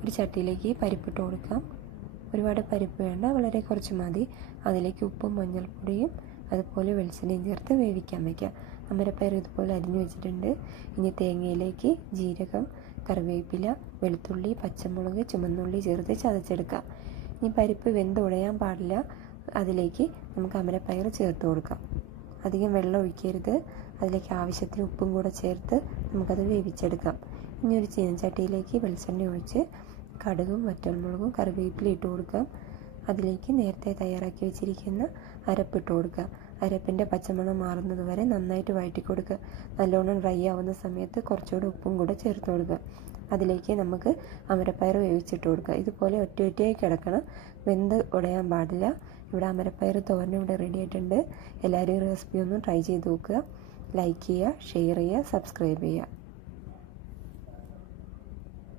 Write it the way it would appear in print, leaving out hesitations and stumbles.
ഒരു ചട്ടിയിലേക്ക് പരിപ്പിട്ട് കൊടുക്കാം. ഒരുപാട് പരിപ്പ് വേണ്ട, വളരെ കുറച്ച് മതി. അതിലേക്ക് ഉപ്പും മഞ്ഞൾപ്പൊടിയും അതുപോലെ വെളിച്ചെണ്ണയും ചേർത്ത് വേവിക്കാൻ വയ്ക്കാം. അമരപ്പയർ ഇതുപോലെ അരിഞ്ഞു വെച്ചിട്ടുണ്ട്. ഇനി തേങ്ങയിലേക്ക് ജീരകം, കറിവേപ്പില, വെളുത്തുള്ളി, പച്ചമുളക്, ചുമന്നുള്ളി ചേർത്ത് ചതച്ചെടുക്കാം. ഇനി പരിപ്പ് വെന്തുടയാൻ പാടില്ല. അതിലേക്ക് നമുക്ക് അമരപ്പയർ ചേർത്ത് കൊടുക്കാം. അധികം വെള്ളം ഒഴിക്കരുത്. അതിലേക്ക് ആവശ്യത്തിന് ഉപ്പും കൂടെ ചേർത്ത് നമുക്കത് വേവിച്ചെടുക്കാം. ഇനി ഒരു ചീനച്ചട്ടിയിലേക്ക് വെളിച്ചെണ്ണ ഒഴിച്ച് കടുകും വറ്റൽമുളകും കറിവേപ്പില ഇട്ട് കൊടുക്കാം. അതിലേക്ക് നേരത്തെ തയ്യാറാക്കി വെച്ചിരിക്കുന്ന അരപ്പിട്ട് കൊടുക്കുക. അരപ്പിൻ്റെ പച്ചമണം മാറുന്നത് വരെ നന്നായിട്ട് വഴറ്റി കൊടുക്കുക. നല്ലോണം ഡ്രൈ ആവുന്ന സമയത്ത് കുറച്ചുകൂടെ ഉപ്പും കൂടെ ചേർത്ത് കൊടുക്കുക. അതിലേക്ക് നമുക്ക് അമരപ്പയർ വേവിച്ചിട്ട് കൊടുക്കുക. ഇതുപോലെ ഒറ്റയായി കിടക്കണം, വെന്ത് ഉടയാൻ പാടില്ല. ഇവിടെ അമരപ്പയർ തോരൻ ഇവിടെ റെഡി ആയിട്ടുണ്ട്. എല്ലാവരും ഈ റെസിപ്പി ഒന്ന് ട്രൈ ചെയ്ത് നോക്കുക. ലൈക്ക് ചെയ്യുക, ഷെയർ ചെയ്യുക, സബ്സ്ക്രൈബ് ചെയ്യുക.